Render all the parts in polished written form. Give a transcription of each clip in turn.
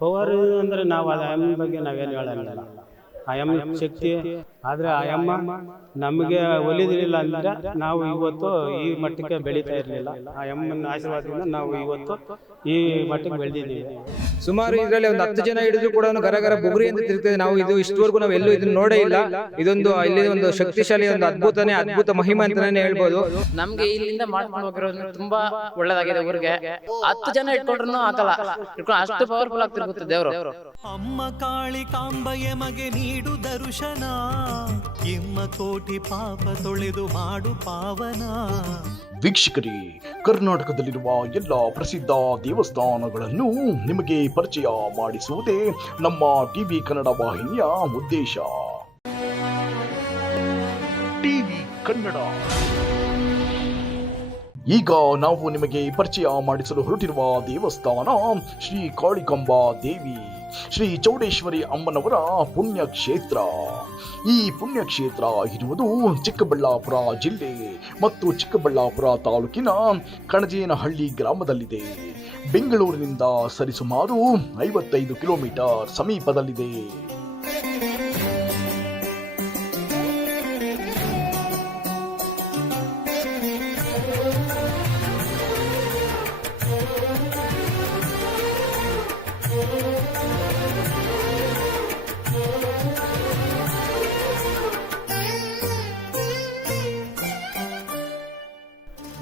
Power ಅಂದರೆ ನಾವು ಅದು ಆಯಮ್ಮನ ಬಗ್ಗೆ ನಾವೇನು ಹೇಳೋಂಗಿಲ್ಲ. ಆಯಮ್ಮ ಶಕ್ತಿ. ಆದರೆ ಆಯಮ್ಮ ನಮಗೆ ಒಲಿದಿರಲಿಲ್ಲ ಅಂದರೆ ನಾವು ಇವತ್ತು ಈ ಮಟ್ಟಕ್ಕೆ ಬೆಳೀತಾ ಇರಲಿಲ್ಲ. ಆಯಮ್ಮನ ಆಶೀರ್ವಾದದಿಂದ ನಾವು ಇವತ್ತು ಈ ಮಟ್ಟಕ್ಕೆ ಬೆಳೆದಿದ್ದೀವಿ. ಸುಮಾರು ಇದರಲ್ಲಿ ಒಂದು 10 ಜನ ಹಿಡಿದ್ರು ಕೂಡ ಗರಗರ ಬುಗುರಿ ಅಂತ ತಿರುಗ್ತದೆ. ನಾವು ಇದು ಇಷ್ಟವರೆಗೂ ನಾವು ಎಲ್ಲೂ ಇದನ್ನ ನೋಡೇ ಇಲ್ಲ. ಇದೊಂದು ಇಲ್ಲಿ ಒಂದು ಶಕ್ತಿಶಾಲಿ ಒಂದು ಅದ್ಭುತ ಮಹಿಮೆ ಅಂತಾನೆ ಹೇಳ್ಬೋದು. ನಮ್ಗೆ ಇಲ್ಲಿಂದ ಮಾಡ್ಕೊಂಡು ಹೋಗಿರೋದು ತುಂಬಾ ಒಳ್ಳೇದಾಗಿದೆ. ಊರಿಗೆ 10 ಜನ ಇಟ್ಕೊಂಡ್ರು ಆಗಲ್ಲ, ಅಷ್ಟು ಪವರ್ಫುಲ್ ಆಗಿ ತಿರುಗುತ್ತೆ ದೇವರು. ಅಮ್ಮ ಕಾಳಿ ಕಾಂಬಯ ಮಗೆ ನೀಡು ದರ್ಶನ, ಎಮ್ಮ ಕೋಟಿ ಪಾಪ ತೊಳೆದು ಮಾಡು ಪಾವನ. ವೀಕ್ಷಕರೇ, ಕರ್ನಾಟಕದಲ್ಲಿರುವ ಎಲ್ಲ ಪ್ರಸಿದ್ಧ ದೇವಸ್ಥಾನಗಳನ್ನು ನಿಮಗೆ ಪರಿಚಯ ಮಾಡಿಸುವುದೇ ನಮ್ಮ ಟಿವಿ ಕನ್ನಡ ವಾಹಿನಿಯ ಉದ್ದೇಶ. ಟಿವಿ ಕನ್ನಡ. ಈಗ ನಾವು ನಿಮಗೆ ಪರಿಚಯ ಮಾಡಿಸಲು ಹೊರಟಿರುವ ದೇವಸ್ಥಾನ ಶ್ರೀ ಕಾಳಿಕಾಂಬಾ ದೇವಿ, ಶ್ರೀ ಚೌಡೇಶ್ವರಿ ಅಮ್ಮನವರ ಪುಣ್ಯಕ್ಷೇತ್ರ. ಈ ಪುಣ್ಯಕ್ಷೇತ್ರ ಇರುವುದು ಚಿಕ್ಕಬಳ್ಳಾಪುರ ಜಿಲ್ಲೆ ಮತ್ತು ಚಿಕ್ಕಬಳ್ಳಾಪುರ ತಾಲೂಕಿನ ಕಣಜೇನಹಳ್ಳಿ ಗ್ರಾಮದಲ್ಲಿದೆ. ಬೆಂಗಳೂರಿನಿಂದ ಸರಿಸುಮಾರು 55 ಕಿಲೋಮೀಟರ್ ಸಮೀಪದಲ್ಲಿದೆ.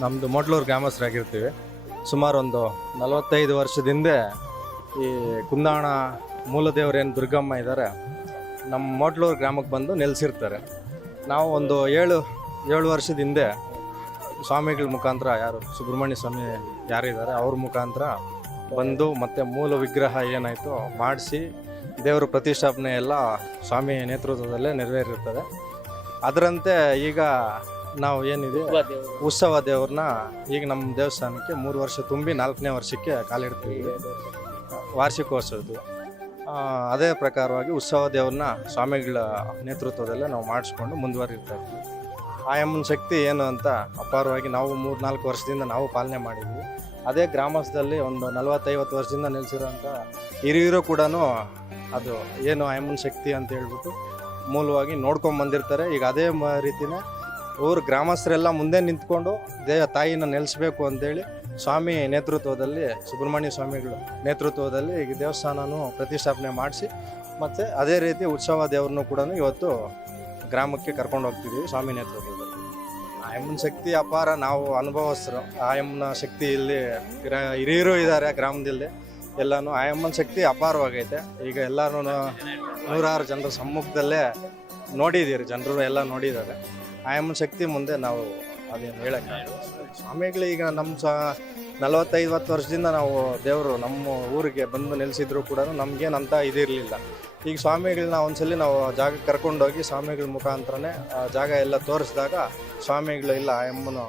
ನಮ್ಮದು ಮೊಟ್ಲೂರು ಗ್ರಾಮಸ್ಥರಾಗಿರ್ತೀವಿ. ಸುಮಾರು ಒಂದು 45 ವರ್ಷದಿಂದ ಈ ಕುಂದಾಣ ಮೂಲದೇವರೇನು ದುರ್ಗಮ್ಮ ಇದ್ದಾರೆ, ನಮ್ಮ ಮೊಟ್ಲೂರು ಗ್ರಾಮಕ್ಕೆ ಬಂದು ನೆಲೆಸಿರ್ತಾರೆ. ನಾವು ಒಂದು 7 ವರ್ಷದ ಹಿಂದೆ ಸ್ವಾಮಿಗಳ ಮುಖಾಂತರ, ಯಾರು ಸುಬ್ರಹ್ಮಣ್ಯ ಸ್ವಾಮಿ ಯಾರಿದ್ದಾರೆ ಅವ್ರ ಮುಖಾಂತರ ಬಂದು ಮತ್ತೆ ಮೂಲ ವಿಗ್ರಹ ಏನಾಯಿತು ಮಾಡಿಸಿ ದೇವರ ಪ್ರತಿಷ್ಠಾಪನೆ ಎಲ್ಲ ಸ್ವಾಮಿ ನೇತೃತ್ವದಲ್ಲೇ ನೆರವೇರಿರ್ತದೆ. ಅದರಂತೆ ಈಗ ನಾವು ಏನಿದೆ ಉತ್ಸವ ದೇವ್ರನ್ನ ಈಗ ನಮ್ಮ ದೇವಸ್ಥಾನಕ್ಕೆ 3 ವರ್ಷ ತುಂಬಿ 4ನೇ ವರ್ಷಕ್ಕೆ ಕಾಲಿಡ್ತೀವಿ, ವಾರ್ಷಿಕೋತ್ಸವದ್ದು. ಅದೇ ಪ್ರಕಾರವಾಗಿ ಉತ್ಸವ ದೇವ್ರನ್ನ ಸ್ವಾಮಿಗಳ ನೇತೃತ್ವದಲ್ಲೇ ನಾವು ಮಾಡಿಸ್ಕೊಂಡು ಮುಂದುವರಿರ್ತಾ ಇದ್ವಿ. ಆಯಮ್ಮನ ಶಕ್ತಿ ಏನು ಅಂತ ಅಪಾರವಾಗಿ ನಾವು 3-4 ವರ್ಷದಿಂದ ನಾವು ಪಾಲನೆ ಮಾಡಿದ್ವಿ. ಅದೇ ಗ್ರಾಮಸ್ಥದಲ್ಲಿ ಒಂದು 40-50 ವರ್ಷದಿಂದ ನೆಲೆಸಿರೋಂಥ ಹಿರಿಯರು ಕೂಡ ಅದು ಏನು ಆಯಮ್ಮನ ಶಕ್ತಿ ಅಂತ ಹೇಳ್ಬಿಟ್ಟು ಮೂಲವಾಗಿ ನೋಡ್ಕೊಂಡು ಬಂದಿರ್ತಾರೆ. ಈಗ ಅದೇ ರೀತಿಯೇ ಊರು ಗ್ರಾಮಸ್ಥರೆಲ್ಲ ಮುಂದೆ ನಿಂತ್ಕೊಂಡು ತಾಯಿನ ನೆಲೆಸಬೇಕು ಅಂತೇಳಿ ಸ್ವಾಮಿ ನೇತೃತ್ವದಲ್ಲಿ, ಸುಬ್ರಹ್ಮಣ್ಯ ಸ್ವಾಮಿಗಳ ನೇತೃತ್ವದಲ್ಲಿ ಈಗ ದೇವಸ್ಥಾನನೂ ಪ್ರತಿಷ್ಠಾಪನೆ ಮಾಡಿಸಿ ಮತ್ತು ಅದೇ ರೀತಿ ಉತ್ಸವ ದೇವ್ರನ್ನೂ ಕೂಡ ಇವತ್ತು ಗ್ರಾಮಕ್ಕೆ ಕರ್ಕೊಂಡು ಹೋಗ್ತಿದ್ದೀವಿ ಸ್ವಾಮಿ ನೇತೃತ್ವದಲ್ಲಿ. ಆಯಮ್ಮನ ಶಕ್ತಿ ಅಪಾರ, ನಾವು ಅನುಭವಸ್ಥರು. ಆಯಮ್ಮನ ಶಕ್ತಿ ಇಲ್ಲಿ ಹಿರಿಯರು ಇದ್ದಾರೆ ಗ್ರಾಮದಲ್ಲಿ ಎಲ್ಲನೂ. ಆಯಮ್ಮನ ಶಕ್ತಿ ಅಪಾರವಾಗೈತೆ. ಈಗ ಎಲ್ಲರೂ 100 ಜನರ ಸಮ್ಮುಖದಲ್ಲೇ ನೋಡಿದ್ದೀರಿ, ಜನರು ಎಲ್ಲ ನೋಡಿದ್ದಾರೆ. ಆಯಮ್ಮನ ಶಕ್ತಿ ಮುಂದೆ ನಾವು ಅದೇನು ಹೇಳೋಕ್ಕಾಗಲ್ಲ. ಸ್ವಾಮಿಗಳು ಈಗ ನಮ್ಮ 40-50 ವರ್ಷದಿಂದ ನಾವು ದೇವರು ನಮ್ಮ ಊರಿಗೆ ಬಂದು ನೆಲೆಸಿದ್ರು ಕೂಡ ನಮಗೇನಂತ ಇದಿರಲಿಲ್ಲ. ಈಗ ಸ್ವಾಮಿಗಳನ್ನ ಒಂದ್ಸಲಿ ನಾವು ಜಾಗ ಕರ್ಕೊಂಡೋಗಿ ಸ್ವಾಮಿಗಳ ಮುಖಾಂತರನೇ ಜಾಗ ಎಲ್ಲ ತೋರಿಸಿದಾಗ ಸ್ವಾಮಿಗಳು ಇಲ್ಲ, ಆಯಮ್ಮನು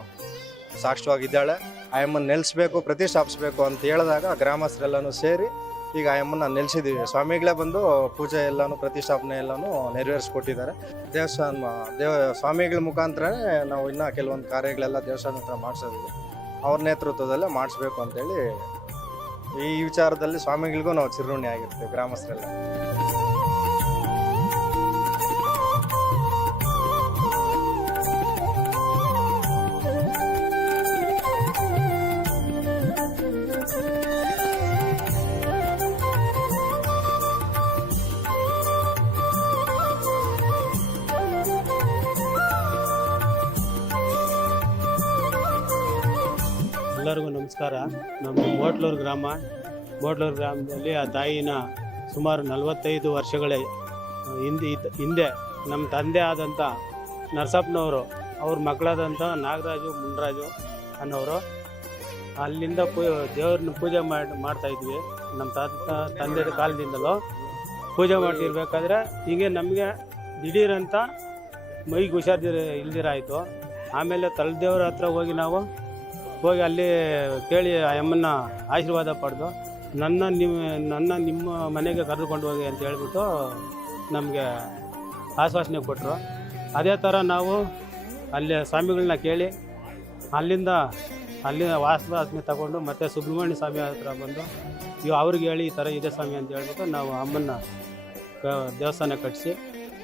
ಸಾಕ್ಷವಾಗಿದ್ದಾಳೆ, ಆಯಮ್ಮನ ನೆಲೆಸಬೇಕು, ಪ್ರತಿಷ್ಠಾಪಿಸ್ಬೇಕು ಅಂತ ಹೇಳಿದಾಗ ಗ್ರಾಮಸ್ಥರೆಲ್ಲನೂ ಸೇರಿ ಈಗ ಆಯಮ್ಮನ ನೆಲೆಸಿದ್ದೀವಿ. ಸ್ವಾಮಿಗಳೇ ಬಂದು ಪೂಜೆ ಎಲ್ಲನೂ ಪ್ರತಿಷ್ಠಾಪನೆ ಎಲ್ಲನೂ ನೆರವೇರಿಸ್ಕೊಟ್ಟಿದ್ದಾರೆ. ಸ್ವಾಮಿಗಳ ಮುಖಾಂತರನೇ ನಾವು ಇನ್ನೂ ಕೆಲವೊಂದು ಕಾರ್ಯಗಳೆಲ್ಲ ದೇವಸ್ಥಾನ ಹತ್ರ ಮಾಡಿಸೋದಿದೆ, ಅವ್ರ ನೇತೃತ್ವದಲ್ಲೇ ಮಾಡಿಸ್ಬೇಕು ಅಂತೇಳಿ ಈ ವಿಚಾರದಲ್ಲಿ ಸ್ವಾಮಿಗಳಿಗೂ ನಾವು ಚಿರಋಣಿ ಆಗಿರ್ತೀವಿ ಗ್ರಾಮಸ್ಥರೆಲ್ಲ. ಎಲ್ಲರಿಗೂ ನಮಸ್ಕಾರ. ನಮ್ಮ ಮೊಟ್ಲೂರು ಗ್ರಾಮದಲ್ಲಿ ಆ ತಾಯಿನ ಸುಮಾರು 45 ವರ್ಷಗಳ ಹಿಂದೆ ನಮ್ಮ ತಂದೆ ಆದಂಥ ನರಸಪ್ಪನವರು, ಅವ್ರ ಮಕ್ಕಳಾದಂಥ ನಾಗರಾಜು ಮುನ್ರಾಜು ಅನ್ನೋರು ಅಲ್ಲಿಂದ ದೇವ್ರನ್ನ ಪೂಜೆ ಮಾಡ್ತಾಯಿದ್ವಿ. ನಮ್ಮ ತಂದೆ ಕಾಲದಿಂದಲೂ ಪೂಜೆ ಮಾಡ್ತಿರ್ಬೇಕಾದ್ರೆ ಹೀಗೆ ನಮಗೆ ದಿಢೀರಂತ ಮೈಗೆ ಇಲ್ದಿರಾಯಿತು. ಆಮೇಲೆ ತಲೆದೇವ್ರ ಹತ್ರ ಹೋಗಿ ಅಲ್ಲಿ ಕೇಳಿ ಆ ಅಮ್ಮನ ಆಶೀರ್ವಾದ ಪಡೆದು ನನ್ನ ನಿಮ್ಮ ಮನೆಗೆ ಕರೆದುಕೊಂಡು ಹೋಗಿ ಅಂತ ಹೇಳ್ಬಿಟ್ಟು ನಮಗೆ ಆಶ್ವಾಸನೆ ಕೊಟ್ಟರು. ಅದೇ ಥರ ನಾವು ಅಲ್ಲಿ ಸ್ವಾಮಿಗಳನ್ನ ಕೇಳಿ ಅಲ್ಲಿಂದ ವಾಸನೆ ತಗೊಂಡು ಮತ್ತೆ ಸುಬ್ರಹ್ಮಣ್ಯ ಸ್ವಾಮಿ ಹತ್ರ ಬಂದು ಇವು ಅವ್ರಿಗೆ ಹೇಳಿ ಈ ಥರ ಇದೆ ಸ್ವಾಮಿ ಅಂತ ಹೇಳ್ಬಿಟ್ಟು ನಾವು ಅಮ್ಮನ ದೇವಸ್ಥಾನ ಕಟ್ಟಿಸಿ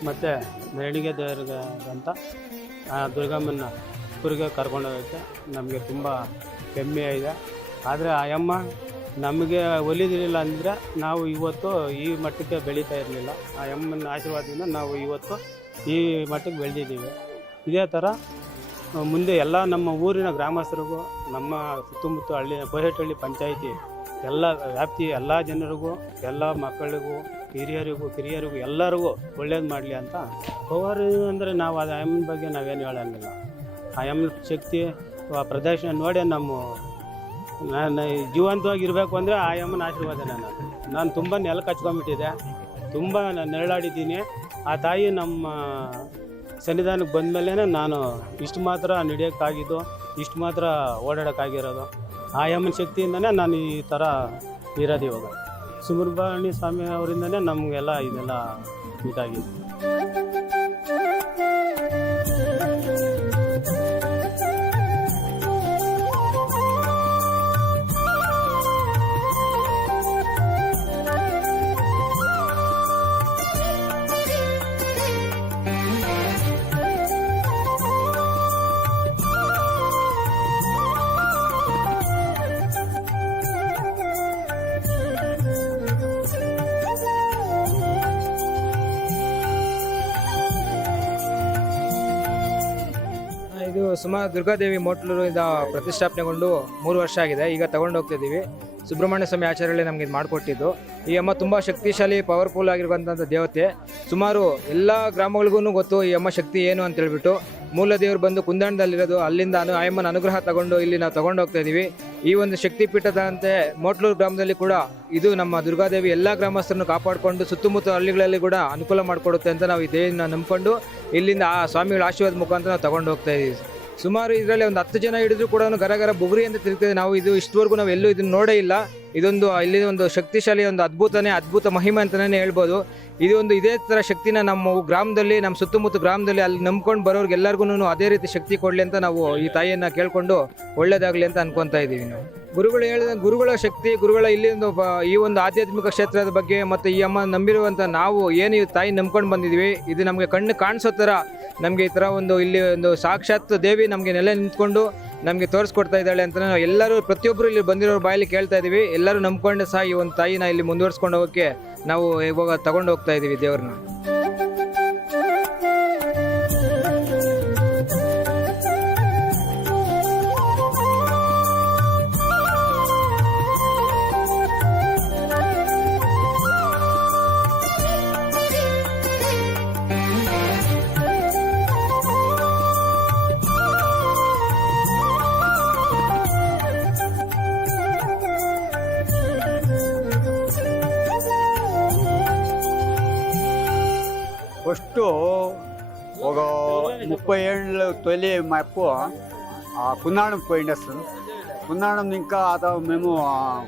ಮತ್ತು ಮೆರವಣಿಗೆ ದೇವ್ರಿಗೆ ಅಂತ ಆ ದುರ್ಗಮ್ಮನ ಊರಿಗೆ ಕರ್ಕೊಂಡು ಹೋಗೋಕ್ಕೆ ನಮಗೆ ತುಂಬ ಹೆಮ್ಮೆ ಇದೆ. ಆದರೆ ಆ ಅಮ್ಮ ನಮಗೆ ಒಲಿದಿರಲಿಲ್ಲ ಅಂದರೆ ನಾವು ಇವತ್ತು ಈ ಮಟ್ಟಕ್ಕೆ ಬೆಳೀತಾ ಇರಲಿಲ್ಲ. ಆ ಅಮ್ಮನ ಆಶೀರ್ವಾದದಿಂದ ನಾವು ಇವತ್ತು ಈ ಮಟ್ಟಕ್ಕೆ ಬೆಳೆದಿದ್ದೀವಿ. ಇದೇ ಥರ ಮುಂದೆ ಎಲ್ಲ ನಮ್ಮ ಊರಿನ ಗ್ರಾಮಸ್ಥರಿಗೂ ನಮ್ಮ ಸುತ್ತಮುತ್ತ ಹಳ್ಳಿ ಬೋಹೆಟ್ಟಹಳ್ಳಿ ಪಂಚಾಯಿತಿ ಎಲ್ಲ ವ್ಯಾಪ್ತಿ ಎಲ್ಲ ಜನರಿಗೂ ಎಲ್ಲ ಮಕ್ಕಳಿಗೂ ಹಿರಿಯರಿಗೂ ಕಿರಿಯರಿಗೂ ಎಲ್ಲರಿಗೂ ಒಳ್ಳೇದು ಮಾಡಲಿ ಅಂತ. ಪವರ್ ಅಂದರೆ ನಾವು ಅದು ಅಮ್ಮನ ಬಗ್ಗೆ ನಾವೇನು ಹೇಳೋಂಗಿಲ್ಲ. ಆ ಅಮ್ಮನ ಶಕ್ತಿ ಆ ಪ್ರದರ್ಶನ ನೋಡಿ ನಾನು ಜೀವಂತವಾಗಿ ಇರಬೇಕು ಅಂದರೆ ಆ ಅಮ್ಮನ ಆಶೀರ್ವಾದನೇ. ನಾನು ತುಂಬ ನೆಲ ಕಚ್ಕೊಂಡ್ಬಿಟ್ಟಿದ್ದೆ, ತುಂಬ ನಾನು ನೆರಳಾಡಿದ್ದೀನಿ. ಆ ತಾಯಿ ನಮ್ಮ ಸನ್ನಿಧಾನಕ್ಕೆ ಬಂದಮೇಲೆ ನಾನು ಇಷ್ಟು ಮಾತ್ರ ನಡೆಯೋಕ್ಕಾಗಿದ್ದು, ಇಷ್ಟು ಮಾತ್ರ ಓಡಾಡೋಕ್ಕಾಗಿರೋದು. ಆ ಅಮ್ಮನ ಶಕ್ತಿಯಿಂದನೇ ನಾನು ಈ ಥರ ಇರೋದು. ಇವಾಗ ಸುಬ್ರಹ್ಮಣ್ಯ ಸ್ವಾಮಿ ಅವರಿಂದನೇ ನಮಗೆಲ್ಲ ಇದೆಲ್ಲ ಇದಾಗಿದೆ. ಇದು ಸುಮಾರು ದುರ್ಗಾದೇವಿ ಮೋಟ್ಲೂರಿಂದ ಪ್ರತಿಷ್ಠಾಪನೆಗೊಂಡು 3 ವರ್ಷ ಆಗಿದೆ. ಈಗ ತಗೊಂಡು ಹೋಗ್ತಾ ಇದ್ದೀವಿ. ಸುಬ್ರಹ್ಮಣ್ಯ ಸ್ವಾಮಿ ಆಚಾರ್ಯಗಳೇ ನಮಗೆ ಇದು ಮಾಡಿಕೊಟ್ಟಿದ್ದು. ಈ ಅಮ್ಮ ತುಂಬ ಶಕ್ತಿಶಾಲಿ ಪವರ್ಫುಲ್ ಆಗಿರುವಂಥ ದೇವತೆ. ಸುಮಾರು ಎಲ್ಲ ಗ್ರಾಮಗಳಿಗೂ ಗೊತ್ತು ಈ ಅಮ್ಮ ಶಕ್ತಿ ಏನು ಅಂತ ಹೇಳ್ಬಿಟ್ಟು. ಮೂಲ ದೇವರು ಬಂದು ಕುಂದಾಣದಲ್ಲಿರೋದು, ಅಲ್ಲಿಂದ ಅಮ್ಮನ ಅನುಗ್ರಹ ತಗೊಂಡು ಇಲ್ಲಿ ನಾವು ತಗೊಂಡು ಹೋಗ್ತಾ ಇದ್ದೀವಿ. ಈ ಒಂದು ಶಕ್ತಿಪೀಠದಂತೆ ಮೋಟ್ಲೂರು ಗ್ರಾಮದಲ್ಲಿ ಕೂಡ ಇದು ನಮ್ಮ ದುರ್ಗಾದೇವಿ ಎಲ್ಲ ಗ್ರಾಮಸ್ಥರನ್ನು ಕಾಪಾಡಿಕೊಂಡು ಸುತ್ತಮುತ್ತ ಹಳ್ಳಿಗಳಲ್ಲಿ ಕೂಡ ಅನುಕೂಲ ಮಾಡಿಕೊಡುತ್ತೆ ಅಂತ ನಾವು ಈ ದೇವಿನ ನಂಬಿಕೊಂಡು ಇಲ್ಲಿಂದ ಆ ಸ್ವಾಮಿಗಳ ಆಶೀರ್ವಾದ ಮುಖಾಂತರ ನಾವು ತಗೊಂಡು ಹೋಗ್ತಾ ಇದ್ದೀವಿ. ಸುಮಾರು ಇದರಲ್ಲಿ ಒಂದು 10 ಜನ ಹಿಡಿದ್ರು ಕೂಡ ಗರಗರ ಬುಗುರಿ ಅಂತ ತಿರುಗ್ತದೆ. ನಾವು ಇದು ಇಷ್ಟವರೆಗೂ ನಾವು ಎಲ್ಲೂ ಇದನ್ನು ನೋಡೇ ಇಲ್ಲ. ಇದೊಂದು ಇಲ್ಲಿ ಒಂದು ಶಕ್ತಿಶಾಲಿ ಒಂದು ಅದ್ಭುತ ಮಹಿಮೆ ಅಂತಲೇ ಹೇಳ್ಬೋದು. ಇದೇ ಥರ ಶಕ್ತಿನ ನಮ್ಮ ಗ್ರಾಮದಲ್ಲಿ, ನಮ್ಮ ಸುತ್ತಮುತ್ತ ಗ್ರಾಮದಲ್ಲಿ ಅಲ್ಲಿ ನಂಬ್ಕೊಂಡು ಬರೋರಿಗೆಲ್ಲರಿಗೂ ಅದೇ ರೀತಿ ಶಕ್ತಿ ಕೊಡಲಿ ಅಂತ ನಾವು ಈ ತಾಯಿಯನ್ನು ಕೇಳಿಕೊಂಡು ಒಳ್ಳೇದಾಗಲಿ ಅಂತ ಅನ್ಕೊತಾ ಇದ್ದೀವಿ. ನಾವು ಗುರುಗಳ ಶಕ್ತಿ, ಗುರುಗಳ ಇಲ್ಲಿ ಈ ಒಂದು ಆಧ್ಯಾತ್ಮಿಕ ಕ್ಷೇತ್ರದ ಬಗ್ಗೆ ಮತ್ತು ಈ ಅಮ್ಮ ನಂಬಿರುವಂಥ ನಾವು ಏನು ಈ ತಾಯಿ ನಂಬ್ಕೊಂಡು ಬಂದಿದ್ದೀವಿ, ಇದು ನಮಗೆ ಕಣ್ಣು ಕಾಣಿಸೋ ಥರ ನಮಗೆ ಈ ಥರ ಇಲ್ಲಿ ಒಂದು ಸಾಕ್ಷಾತ್ ದೇವಿ ನಮಗೆ ನೆಲೆ ನಿಂತ್ಕೊಂಡು ನಮಗೆ ತೋರಿಸ್ಕೊಡ್ತಾ ಇದ್ದಾಳೆ ಅಂತ ನಾವು ಎಲ್ಲರೂ ಪ್ರತಿಯೊಬ್ಬರು ಇಲ್ಲಿ ಬಂದಿರೋರ ಬಾಯಲ್ಲಿ ಕೇಳ್ತಾ ಇದ್ದೀವಿ. ಎಲ್ಲರೂ ನಂಬ್ಕೊಂಡು ಸಹ ಈ ಒಂದು ತಾಯಿನ ಇಲ್ಲಿ ಮುಂದುವರ್ಸ್ಕೊಂಡು ಹೋಗೋಕ್ಕೆ ನಾವು ಇವಾಗ ತಗೊಂಡು ಹೋಗ್ತಾ ಇದ್ದೀವಿ ದೇವ್ರನ್ನ. ఫస్ట్ ఒక 30 ఏళ్ళ తొలి మాకు కున్నాడం పోయింది. అసలు కున్నాడం ఇంకా మేము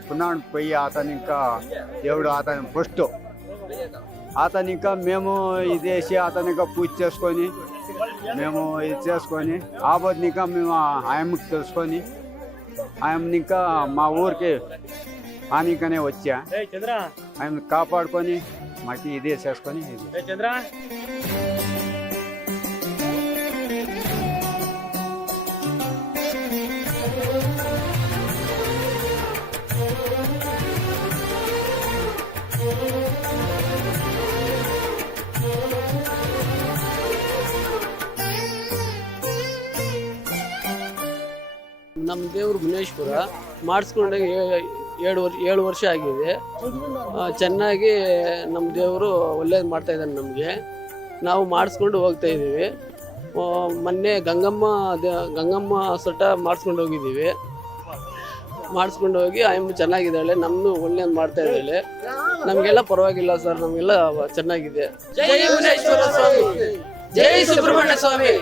కున్నాడం పోయి అతను ఇంకా దేవుడు అతను ఫస్ట్ అతను ఇంకా మేము ఇదేసి అతను ఇంకా పూజ చేసుకొని మేము ఇది చేసుకొని ఆబోద్ని ఇంకా మేము ఆయమ్మకి తెలుసుకొని ఆయమ్మని ఇంకా మా ఊరికి హానికనే వచ్చా. ఆయన్ని కాపాడుకొని మాకు ఇదే చేసుకొని ನಮ್ಮ ದೇವರು ಮುನೇಶ್ವರ ಮಾಡಿಸ್ಕೊಂಡಾಗ 7 ವರ್ಷ ಆಗಿದೆ. ಚೆನ್ನಾಗಿ ನಮ್ಮ ದೇವರು ಒಳ್ಳೇದು ಮಾಡ್ತಾ ಇದ್ದಾನೆ ನಮಗೆ. ನಾವು ಮಾಡಿಸ್ಕೊಂಡು ಹೋಗ್ತಾ ಇದ್ದೀವಿ. ಮೊನ್ನೆ ಗಂಗಮ್ಮ ಸೊಟ್ಟ ಮಾಡಿಸ್ಕೊಂಡು ಹೋಗಿದ್ದೀವಿ. ಮಾಡಿಸ್ಕೊಂಡು ಹೋಗಿ ಆಯಮ್ಮ ಚೆನ್ನಾಗಿದ್ದಾಳೆ, ನಮ್ಮನ್ನು ಒಳ್ಳೇದು ಮಾಡ್ತಾ ಇದ್ದಾಳೆ. ನಮಗೆಲ್ಲ ಪರವಾಗಿಲ್ಲ ಸರ್, ನಮಗೆಲ್ಲ ಚೆನ್ನಾಗಿದೆ. ಜೈ ಮುನೇಶ್ವರ ಸ್ವಾಮಿ, ಜೈ ಸುಬ್ರಹ್ಮಣ್ಯ ಸ್ವಾಮಿ.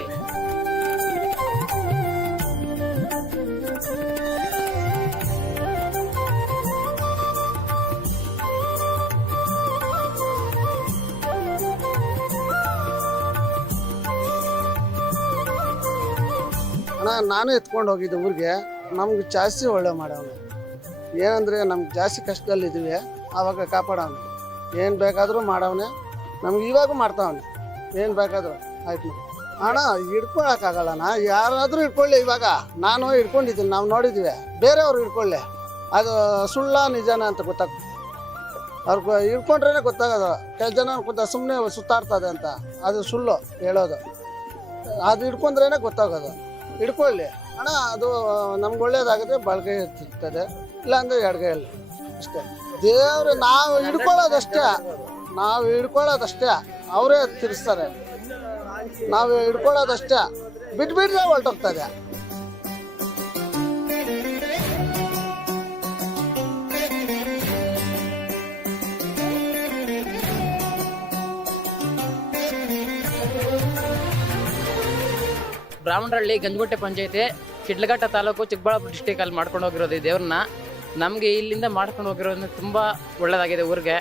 ನಾನು ಎತ್ಕೊಂಡು ಹೋಗಿದ್ದೆ ಊರಿಗೆ. ನಮ್ಗೆ ಜಾಸ್ತಿ ಒಳ್ಳೆ ಮಾಡವನು. ಏನಂದರೆ ನಮ್ಗೆ ಜಾಸ್ತಿ ಕಷ್ಟದಲ್ಲಿದ್ದೀವಿ, ಆವಾಗ ಕಾಪಾಡವನೆ, ಏನು ಬೇಕಾದರೂ ಮಾಡವನೆ, ನಮ್ಗೆ ಇವಾಗ ಮಾಡ್ತಾವನೆ, ಏನು ಬೇಕಾದರೂ ಆಯ್ತು. ಅಣ್ಣ ಹಿಡ್ಕೊಳಕ್ಕಾಗಲ್ಲಣ್ಣ, ಯಾರಾದರೂ ಹಿಡ್ಕೊಳ್ಳಿ. ಇವಾಗ ನಾನು ಹಿಡ್ಕೊಂಡಿದ್ದೀನಿ, ನಾವು ನೋಡಿದ್ದೀವಿ, ಬೇರೆಯವ್ರು ಹಿಡ್ಕೊಳ್ಳಿ, ಅದು ಸುಳ್ಳ ನಿಜಾನ ಅಂತ ಗೊತ್ತಾಗ್ತದೆ. ಅವ್ರಿಗೆ ಹಿಡ್ಕೊಂಡ್ರೇ ಗೊತ್ತಾಗೋದು. ಕೆಲವು ಜನ ಸುಮ್ಮನೆ ಸುತ್ತಾಡ್ತದೆ ಅಂತ, ಅದು ಸುಳ್ಳು ಹೇಳೋದು. ಅದು ಹಿಡ್ಕೊಂಡ್ರೇ ಗೊತ್ತಾಗೋದು. ಹಿಡ್ಕೊಳ್ಳಿ ಅಣ್ಣ, ಅದು ನಮ್ಗೆ ಒಳ್ಳೇದಾಗುತ್ತೆ, ಬಳಕೆ ಸಿಗ್ತದೆ, ಇಲ್ಲಾಂದರೆ ಎಡಗೈಯಲ್ಲಿ ಅಷ್ಟೇ. ದೇವರು ನಾವು ಹಿಡ್ಕೊಳ್ಳೋದಷ್ಟೇ, ಅವರೇ ತಿರ್ಸ್ತಾರೆ. ನಾವು ಹಿಡ್ಕೊಳ್ಳೋದಷ್ಟೇ, ಬಿಟ್ಬಿಟ್ರೆ ಹೊರಟೋಗ್ತದೆ. ಬ್ರಾಹ್ಮಣರಳ್ಳಿ ಗಂಜಗುಂಟೆ ಪಂಚಾಯತಿ ಶಿಡ್ಲಘಟ್ಟ ತಾಲೂಕು ಚಿಕ್ಕಬಳ್ಳಾಪುರ ಡಿಸ್ಟಿಕಲ್ಲಿ ಮಾಡ್ಕೊಂಡು ಹೋಗಿರೋದು ಈ ದೇವ್ರನ್ನ. ನಮಗೆ ಇಲ್ಲಿಂದ ಮಾಡ್ಕೊಂಡು ಹೋಗಿರೋದು ತುಂಬ ಒಳ್ಳೆಯದಾಗಿದೆ ಊರಿಗೆ.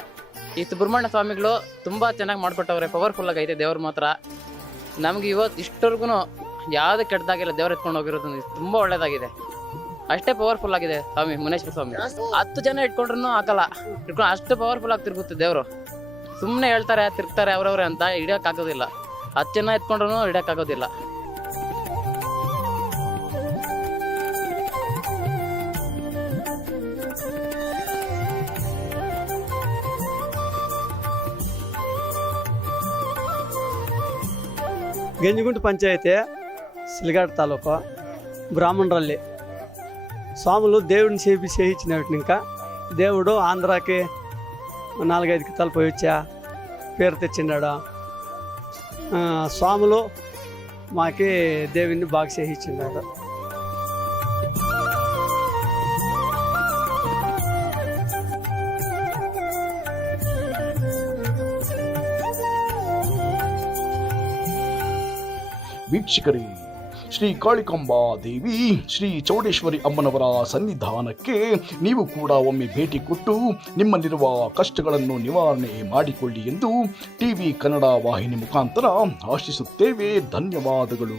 ಈ ಸುಬ್ರಹ್ಮಣ್ಯ ಸ್ವಾಮಿಗಳು ತುಂಬ ಚೆನ್ನಾಗಿ ಮಾಡಿಕೊಟ್ಟವ್ರೆ, ಪವರ್ಫುಲ್ಲಾಗಿ ಐತೆ ದೇವ್ರು ಮಾತ್ರ. ನಮ್ಗೆ ಇವತ್ತು ಇಷ್ಟವರೆಗೂ ಯಾವುದೇ ಕೆಟ್ಟದಾಗಿಲ್ಲ, ದೇವ್ರು ಎತ್ಕೊಂಡು ಹೋಗಿರೋದು ತುಂಬ ಒಳ್ಳೆಯದಾಗಿದೆ. ಅಷ್ಟೇ ಪವರ್ಫುಲ್ ಆಗಿದೆ ಸ್ವಾಮಿ ಮುನೇಶ್ವರ ಸ್ವಾಮಿ. 10 ಜನ ಇಟ್ಕೊಂಡ್ರೂ ಆಗಲ್ಲ, ಅಷ್ಟು ಪವರ್ಫುಲ್ ಆಗಿ ತಿರುಗುತ್ತೆ ದೇವರು. ಸುಮ್ಮನೆ ಹೇಳ್ತಾರೆ ತಿರುಗ್ತಾರೆ ಅವ್ರವ್ರೆ ಅಂತ, ಹಿಡಿಯೋಕ್ಕಾಗೋದಿಲ್ಲ. 10 ಜನ ಎತ್ಕೊಂಡ್ರೂ ಹಿಡಿಯೋಕ್ಕಾಗೋದಿಲ್ಲ. గంజిగుంట పంచాయతీ సిలిఘాట్ తాలూకా బ్రాహ్మణరల్లి స్వాములు దేవుడిని చేయించినట్టు. ఇంకా దేవుడు ఆంధ్రాకి 4-5 కితాలు పోయి వచ్చా పేరు తెచ్చినాడు. స్వాములు మాకి దేవుడిని బాగా చేయించినాడు. ವೀಕ್ಷಕರೇ, ಶ್ರೀ ಕಾಳಿಕಾಂಬಾ ದೇವಿ, ಶ್ರೀ ಚೌಡೇಶ್ವರಿ ಅಮ್ಮನವರ ಸನ್ನಿಧಾನಕ್ಕೆ ನೀವು ಕೂಡ ಒಮ್ಮೆ ಭೇಟಿ ಕೊಟ್ಟು ನಿಮ್ಮಲ್ಲಿರುವ ಕಷ್ಟಗಳನ್ನು ನಿವಾರಣೆ ಮಾಡಿಕೊಳ್ಳಿ ಎಂದು ಟಿವಿ ಕನ್ನಡ ವಾಹಿನಿ ಮುಖಾಂತರ ಆಶಿಸುತ್ತೇವೆ. ಧನ್ಯವಾದಗಳು.